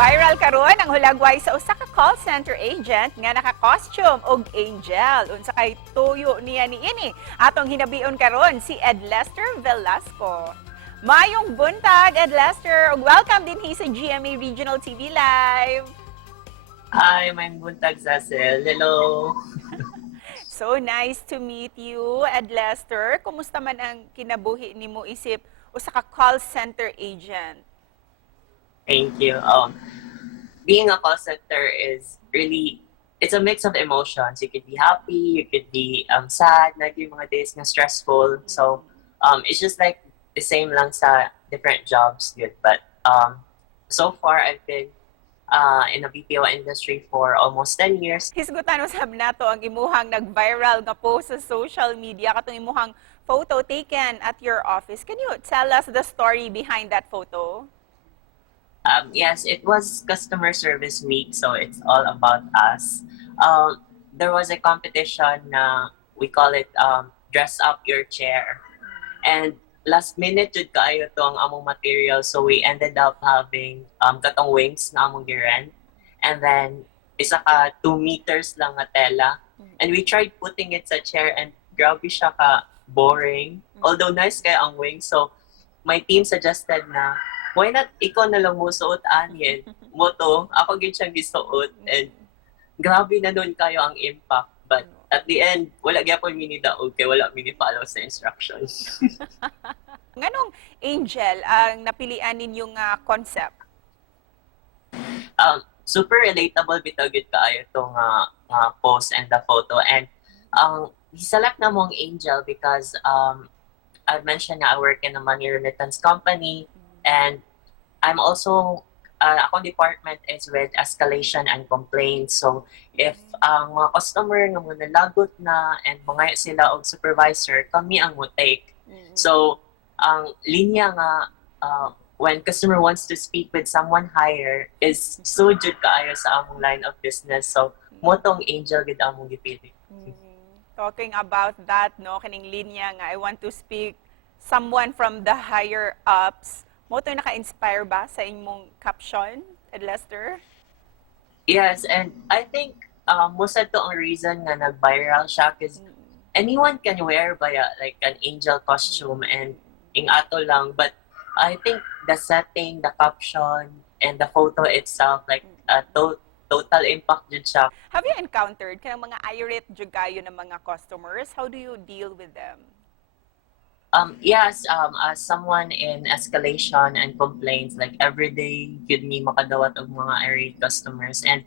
Viral karon ang hulagway sa usa ka call center agent nga naka-costume og angel. Unsa kay tuyo niya niini? Atong hinabion karon si Ed Lester Velasco. Mayong buntag, Ed Lester, ug welcome din hi sa GMA Regional TV Live. Hi, may buntag Cecil. Hello. So nice to meet you, Ed Lester. Kumusta man ang kinabuhi nimo isip usa ka call center agent? Thank you. Being a call center is really, it's a mix of emotions. You could be happy, you could be sad, like yung mga days na stressful. So, it's just like the same lang sa different jobs. Good. But so far, I've been in the BPO industry for almost 10 years. Hisgutan usab nato ang imuhang nag-viral nga post sa social media katong imuhang photo taken at your office. Can you tell us the story behind that photo? Yes, it was customer service week, so it's all about us. There was a competition na we call it dress up your chair. And last minute jud kaayo to ang among material, so we ended up having katong wings na among girent. And then isa ka 2 meters lang nga tela. And we tried putting it sa chair and grabe siya ka boring. Although nice kay ang wings, so my team suggested na why not ikaw na lang mo suot aniel mo to, ako gid siyang gisuot, and grabe na nun kayo ang impact. But at the end, wala gyapon mi ni daog kay wala mi ni follow sa instructions. Nganong angel ang napilian ninyong concept? Super relatable bitaw gid kaayo tong post and the photo, and select na mong angel because I mentioned na I work in a money remittance company, and I'm also akong department is with escalation and complaints. So if ang mga customer nga mo nalagot na and mga sila og supervisor, kami ang mo take. So ang linya nga when customer wants to speak with someone higher is so jud kaayo sa among line of business. So mo tong angel gid among gipili. Talking about that, no, kaning linya nga I want to speak someone from the higher ups. Mo to naka-inspire ba sa imong caption, Ed Lester? Yes, and I think most of ang reason nga nag-viral siya is anyone can wear like an angel costume and ing ato lang, but I think the setting, the caption, and the photo itself, like total impact jud siya. Have you encountered kanang mga irate jud kayo ng mga customers? How do you deal with them? Yes, as someone in escalation and complaints, like every day, yun me makadawat og mga irate customers. And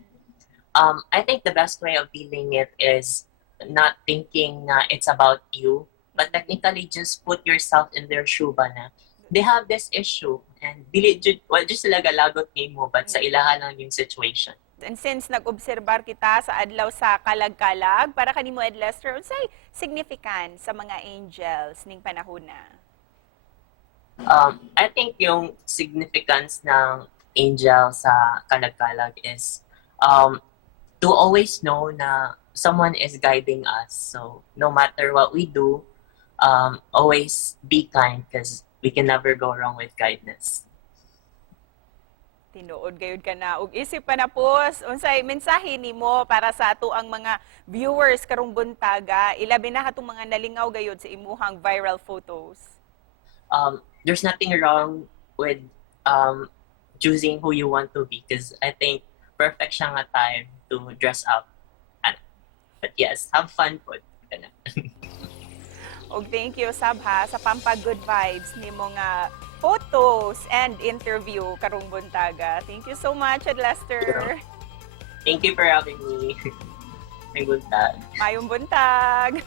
I think the best way of dealing it is not thinking na it's about you, but technically just put yourself in their shoe ba na. They have this issue, and dili jud well, just sila galagot nimo, but sa ilaha lang yung situation. And since nag-obserbar kita sa adlaw sa kalag-kalag, para kanimo Ed Lester, unsay significant sa mga angels ning panahona? I think yung significance ng angel sa kalag-kalag is to always know na someone is guiding us. So no matter what we do, always be kind because we can never go wrong with kindness. Tinuod gayud ka na ug isip pa na pos unsay mensahe nimo para sa ato ang mga viewers karong buntaga, ilabi na katong mga nalingaw gayud sa imuhang viral photos? There's nothing wrong with choosing who you want to be because I think perfect siya nga time to dress up. But yes, have fun po. Og thank you Sabha sa pampag-good vibes nimo nga photos and interview karong buntaga. Thank you so much, Ed Lester. Thank you for having me. May buntag. Mayong buntag.